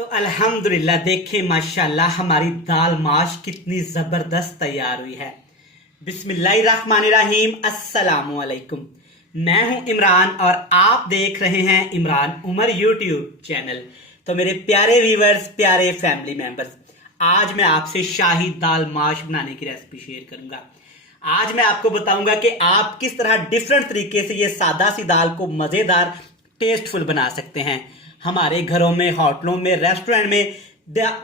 तो अल्हम्दुलिल्लाह देखें माशाल्लाह हमारी दाल माश कितनी ज़बरदस्त तैयार हुई है। बिस्मिल्लाहिर्रहमानिर्रहीम, अस्सलामुअलैकुम। मैं हूं इमरान और आप देख रहे हैं इमरान उमर यूट्यूब चैनल। तो मेरे प्यारे व्यूवर्स, प्यारे फैमिली मेंबर्स, आज मैं आपसे शाही दाल माश बनाने की रेसिपी शेयर करूंगा। आज मैं आपको बताऊंगा कि आप किस तरह डिफरेंट तरीके से ये सादा सी दाल को मज़ेदार टेस्टफुल बना सकते हैं। हमारे घरों में, होटलों में, रेस्टोरेंट में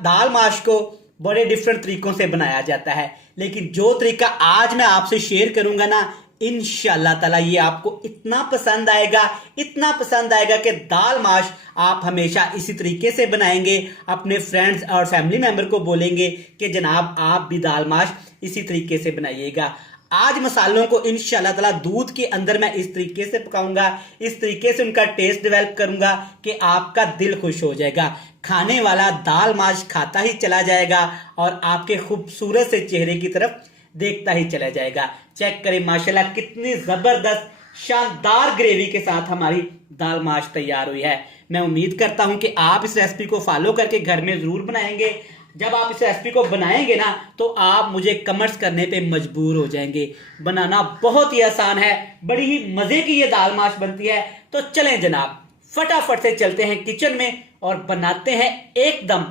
दाल माश को बड़े डिफरेंट तरीकों से बनाया जाता है, लेकिन जो तरीका आज मैं आपसे शेयर करूंगा ना, इंशाल्लाह ताला ये आपको इतना पसंद आएगा, इतना पसंद आएगा कि दाल माश आप हमेशा इसी तरीके से बनाएंगे। अपने फ्रेंड्स और फैमिली मेंबर को बोलेंगे कि जनाब आप भी दाल माश इसी तरीके से बनाइएगा। आज मसालों को इंशाल्लाह ताला दूध के अंदर मैं इस तरीके से पकाऊंगा, इस तरीके से उनका टेस्ट डेवलप करूंगा कि आपका दिल खुश हो जाएगा। खाने वाला दाल माश खाता ही चला जाएगा और आपके खूबसूरत से चेहरे की तरफ देखता ही चला जाएगा। चेक करें माशाल्लाह कितनी जबरदस्त शानदार ग्रेवी के साथ हमारी दाल माश तैयार हुई है। मैं उम्मीद करता हूं कि आप इस रेसिपी को फॉलो करके घर में जरूर बनाएंगे। जब आप इस रेसिपी को बनाएंगे ना, तो आप मुझे कमेंट्स करने पे मजबूर हो जाएंगे। बनाना बहुत ही आसान है, बड़ी ही मजे की ये दाल माश बनती है। तो चलें जनाब, फटाफट से चलते हैं किचन में और बनाते हैं एकदम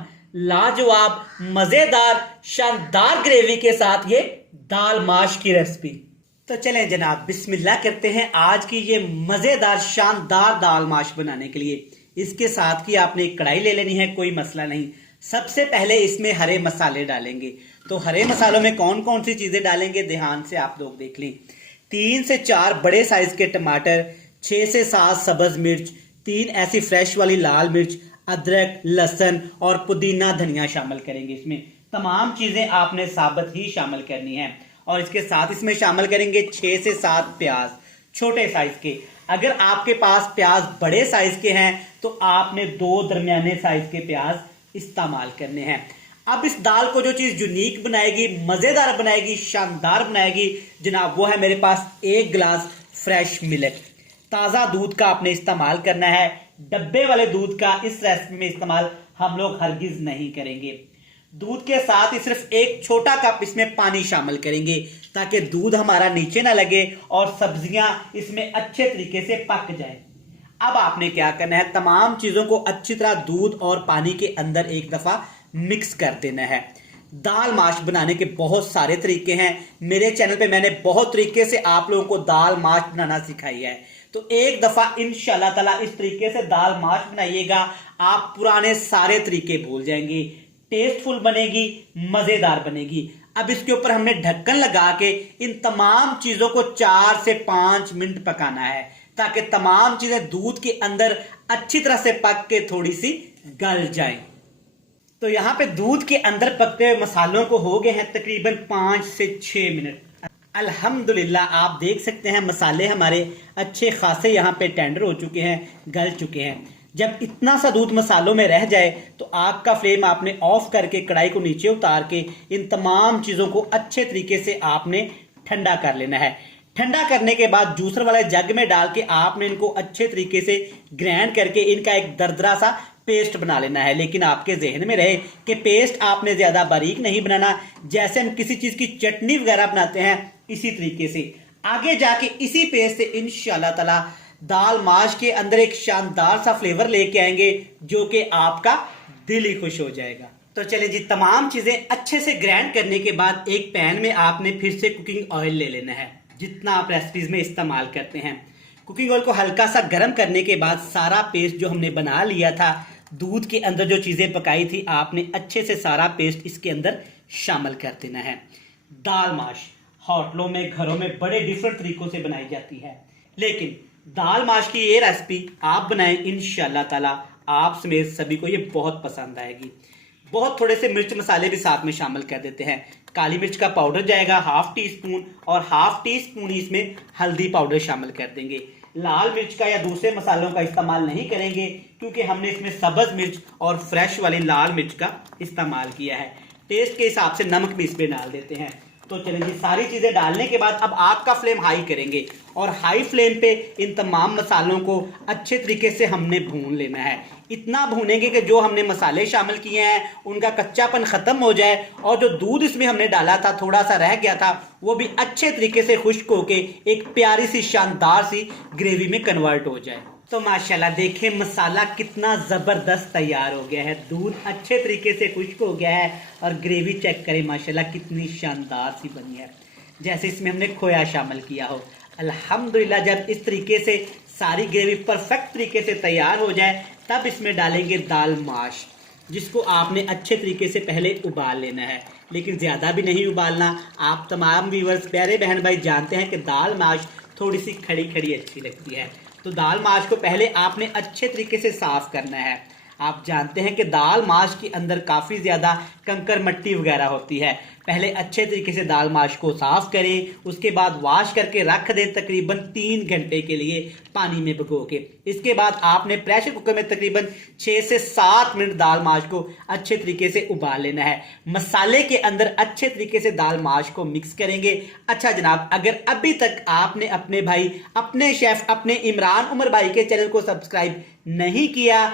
लाजवाब मजेदार शानदार ग्रेवी के साथ ये दाल माश की रेसिपी। तो चलें जनाब, बिस्मिल्लाह करते हैं आज की ये मजेदार शानदार दाल माश बनाने के लिए। इसके साथ ही आपने एक कढ़ाई ले लेनी है, कोई मसला नहीं। सबसे पहले इसमें हरे मसाले डालेंगे। तो हरे मसालों में कौन कौन सी चीजें डालेंगे ध्यान से आप लोग देख लें। 3 से 4 बड़े साइज के टमाटर, 6 से 7 सब्ज मिर्च, 3 ऐसी फ्रेश वाली लाल मिर्च, अदरक, लहसुन और पुदीना धनिया शामिल करेंगे। इसमें तमाम चीजें आपने साबुत ही शामिल करनी है। और इसके साथ इसमें शामिल करेंगे 6 से 7 प्याज छोटे साइज के। अगर आपके पास प्याज बड़े साइज के हैं तो आपने 2 दरमियाने साइज के प्याज इस्तेमाल करने हैं। अब इस दाल को जो चीज यूनिक बनाएगी, मजेदार बनाएगी, शानदार बनाएगी जनाब, वो है मेरे पास 1 गिलास फ्रेश मिल्क। ताजा दूध का आपने इस्तेमाल करना है। डब्बे वाले दूध का इस रेसिपी में इस्तेमाल हम लोग हरगिज नहीं करेंगे। दूध के साथ ही सिर्फ 1 छोटा कप इसमें पानी शामिल करेंगे ताकि दूध हमारा नीचे ना लगे और सब्जियां इसमें अच्छे तरीके से पक जाए। अब आपने क्या करना है, तमाम चीजों को अच्छी तरह दूध और पानी के अंदर एक दफा मिक्स कर देना है। दाल माश बनाने के बहुत सारे तरीके हैं। मेरे चैनल पे मैंने बहुत तरीके से आप लोगों को दाल माश बनाना सिखाई है। तो एक दफा इंशाल्लाह ताला इस तरीके से दाल माश बनाइएगा, आप पुराने सारे तरीके भूल जाएंगे। टेस्टफुल बनेगी, मजेदार बनेगी। अब इसके ऊपर हमने ढक्कन लगा के इन तमाम चीजों को 4 से 5 मिनट पकाना है ताकि तमाम चीजें दूध के अंदर अच्छी तरह से पक के थोड़ी सी गल जाएं। तो यहां पे दूध के अंदर पकते हुए मसालों को हो गए हैं तकरीबन 5 से 6 मिनट। अल्हम्दुलिल्लाह आप देख सकते हैं मसाले हमारे अच्छे खासे यहां पे टेंडर हो चुके हैं, गल चुके हैं। जब इतना सा दूध मसालों में रह जाए तो आग का फ्लेम आपने ऑफ करके कढ़ाई को नीचे उतार के इन तमाम चीजों को अच्छे तरीके से आपने ठंडा कर लेना है। ठंडा करने के बाद जूसर वाले जग में डाल के आपने इनको अच्छे तरीके से ग्राइंड करके इनका एक दरदरा सा पेस्ट बना लेना है। लेकिन आपके जहन में रहे कि पेस्ट आपने ज्यादा बारीक नहीं बनाना, जैसे हम किसी चीज की चटनी वगैरह बनाते हैं इसी तरीके से। आगे जाके इसी पेस्ट से इंशाल्लाह ताला दाल माश के अंदर एक शानदार सा फ्लेवर लेके आएंगे जो कि आपका दिल ही खुश हो जाएगा। तो चलिए जी, तमाम चीजें अच्छे से ग्राइंड करने के बाद एक पैन में आपने फिर से कुकिंग ऑयल ले लेना है, जितना आप रेसिपीज में इस्तेमाल करते हैं। कुकिंग ऑयल को हल्का सा गर्म करने के बाद सारा पेस्ट जो हमने बना लिया था, दूध के अंदर जो चीजें पकाई थी, आपने अच्छे से सारा पेस्ट इसके अंदर शामिल कर देना है। दाल माश होटलों में, घरों में बड़े डिफरेंट तरीकों से बनाई जाती है, लेकिन दाल माश की ये रेसिपी आप बनाएं, इंशाल्लाह ताला आप समेत सभी को ये बहुत पसंद आएगी। बहुत थोड़े से मिर्च मसाले भी साथ में शामिल कर देते हैं। काली मिर्च का पाउडर जाएगा 1/2 टीस्पून और 1/2 टीस्पून इसमें हल्दी पाउडर शामिल कर देंगे। लाल मिर्च का या दूसरे मसालों का इस्तेमाल नहीं करेंगे क्योंकि हमने इसमें सब्ज मिर्च और फ्रेश वाली लाल मिर्च का इस्तेमाल किया है। टेस्ट के हिसाब से नमक भी इसमें डाल देते हैं। तो चलिए जी, सारी चीजें डालने के बाद अब आग का फ्लेम हाई करेंगे और हाई फ्लेम पे इन तमाम मसालों को अच्छे तरीके से हमने भून लेना है। इतना भूनेंगे कि जो हमने मसाले शामिल किए हैं उनका कच्चापन ख़त्म हो जाए और जो दूध इसमें हमने डाला था थोड़ा सा रह गया था वो भी अच्छे तरीके से खुश्क होके एक प्यारी सी शानदार सी ग्रेवी में कन्वर्ट हो जाए। तो माशाल्लाह देखें मसाला कितना ज़बरदस्त तैयार हो गया है, दूध अच्छे तरीके से खुश्क हो गया है और ग्रेवी चेक करें माशाल्लाह कितनी शानदार सी बनी है, जैसे इसमें हमने खोया शामिल किया हो। अल्हम्दुलिल्लाह जब इस तरीके से सारी ग्रेवी परफेक्ट तरीके से तैयार हो जाए तब इसमें डालेंगे दाल माश, जिसको आपने अच्छे तरीके से पहले उबाल लेना है, लेकिन ज़्यादा भी नहीं उबालना। आप तमाम व्यूअर्स प्यारे बहन भाई जानते हैं कि दाल माश थोड़ी सी खड़ी खड़ी अच्छी लगती है, तो दाल माश को पहले आपने अच्छे तरीके से साफ़ करना है। आप जानते हैं कि दाल माश के अंदर काफ़ी ज़्यादा कंकर मट्टी वगैरह होती है। पहले अच्छे तरीके से दाल माश को साफ़ करें, उसके बाद वॉश करके रख दें तकरीबन 3 घंटे के लिए पानी में भिगो के। इसके बाद आपने प्रेशर कुकर में तकरीबन 6 से 7 मिनट दाल माश को अच्छे तरीके से उबाल लेना है। मसाले के अंदर अच्छे तरीके से दाल माश को मिक्स करेंगे। अच्छा जनाब, अगर अभी तक आपने अपने भाई, अपने शेफ़, अपने इमरान उमर भाई के चैनल को सब्सक्राइब नहीं किया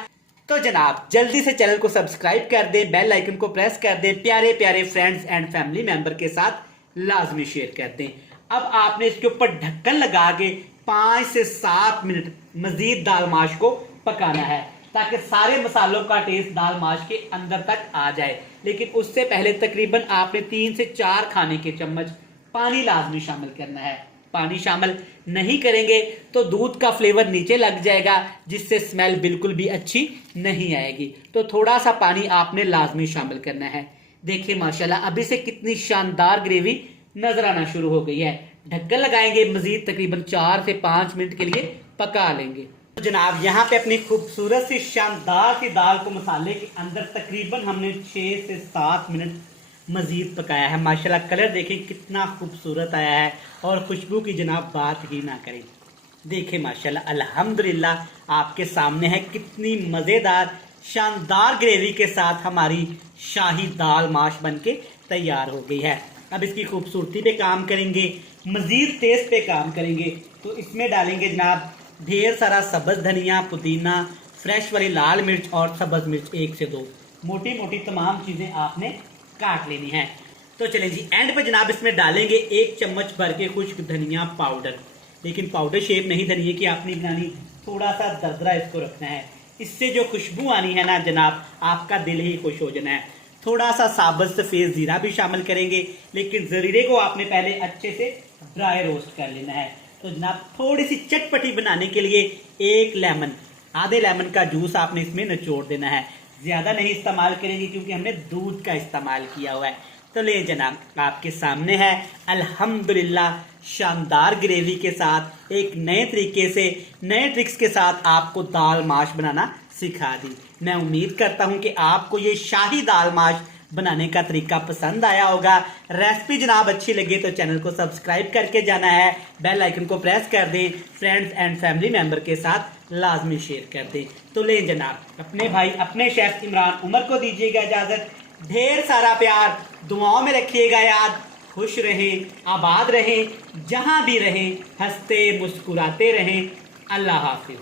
तो जनाब जल्दी से चैनल को सब्सक्राइब कर दें, बेल आइकन को प्रेस कर दें, प्यारे प्यारे फ्रेंड्स एंड फैमिली मेंबर के साथ लाजमी शेयर कर दें। अब आपने इसके ऊपर ढक्कन लगा के 5 से 7 मिनट मजीद दाल माश को पकाना है ताकि सारे मसालों का टेस्ट दाल माश के अंदर तक आ जाए। लेकिन उससे पहले तकरीबन आपने 3 से 4 खाने के चम्मच पानी लाजमी शामिल करना है। पानी शामिल नहीं करेंगे तो दूध का फ्लेवर नीचे लग जाएगा, जिससे स्मेल बिल्कुल भी अच्छी नहीं आएगी। तो थोड़ा सा पानी आपने लाजमी शामिल करना है। देखिए माशाल्लाह अभी से कितनी शानदार ग्रेवी नजर आना शुरू हो गई है। ढक्कन लगाएंगे, मजीद तकरीबन 4 से 5 मिनट के लिए पका लेंगे। तो जनाब यहाँ पे अपनी खूबसूरत सी शानदार सी दाल को मसाले के अंदर तकरीबन हमने 6 से 7 मिनट मजीद पकाया है। माशाल्लाह कलर देखें कितना खूबसूरत आया है और खुशबू की जनाब बात ही ना करें। देखें माशाल्लाह अल्हम्दुलिल्लाह आपके सामने है कितनी मज़ेदार शानदार ग्रेवी के साथ हमारी शाही दाल माश बनके तैयार हो गई है। अब इसकी खूबसूरती पे काम करेंगे, मज़ीद टेस्ट पे काम करेंगे। तो इसमें डालेंगे जनाब ढेर सारा सब्ज़ धनिया, पुदीना, फ्रेश वाली लाल मिर्च और सब्ज़ मिर्च 1 से 2 मोटी मोटी तमाम चीज़ें आपने काट लेनी है। तो चलें जी एंड पे जनाब इसमें डालेंगे 1 चम्मच भर के खुश्क धनिया पाउडर, लेकिन पाउडर शेप नहीं धनिया की आपने बनानी, थोड़ा सा दरदरा इसको रखना है। इससे जो खुशबू आनी है ना जनाब आपका दिल ही खुश हो जाना है। थोड़ा सा साबुत सफ़ेद ज़ीरा भी शामिल करेंगे, लेकिन ज़रीरे को आपने पहले अच्छे से ड्राई रोस्ट कर लेना है। तो जनाब थोड़ी सी चटपटी बनाने के लिए 1 लेमन, आधे लेमन का जूस आपने इसमें निचोड़ देना है। ज़्यादा नहीं इस्तेमाल करेंगे क्योंकि हमने दूध का इस्तेमाल किया हुआ है। तो ले जनाब आपके सामने है अल्हम्दुलिल्लाह शानदार ग्रेवी के साथ एक नए तरीके से नए ट्रिक्स के साथ आपको दाल माश बनाना सिखा दी। मैं उम्मीद करता हूं कि आपको ये शाही दाल माश बनाने का तरीका पसंद आया होगा। रेसिपी जनाब अच्छी लगे तो चैनल को सब्सक्राइब करके जाना है, बेल आइकन को प्रेस कर दें, फ्रेंड्स एंड फैमिली मेंबर के साथ लाजमी शेयर कर दें। तो ले जनाब अपने भाई, अपने शेफ इमरान उमर को दीजिएगा इजाज़त। ढेर सारा प्यार, दुआओं में रखिएगा याद। खुश रहें, आबाद रहें, जहां भी रहें, हंसते मुस्कुराते रहें। अल्लाह हाफिज।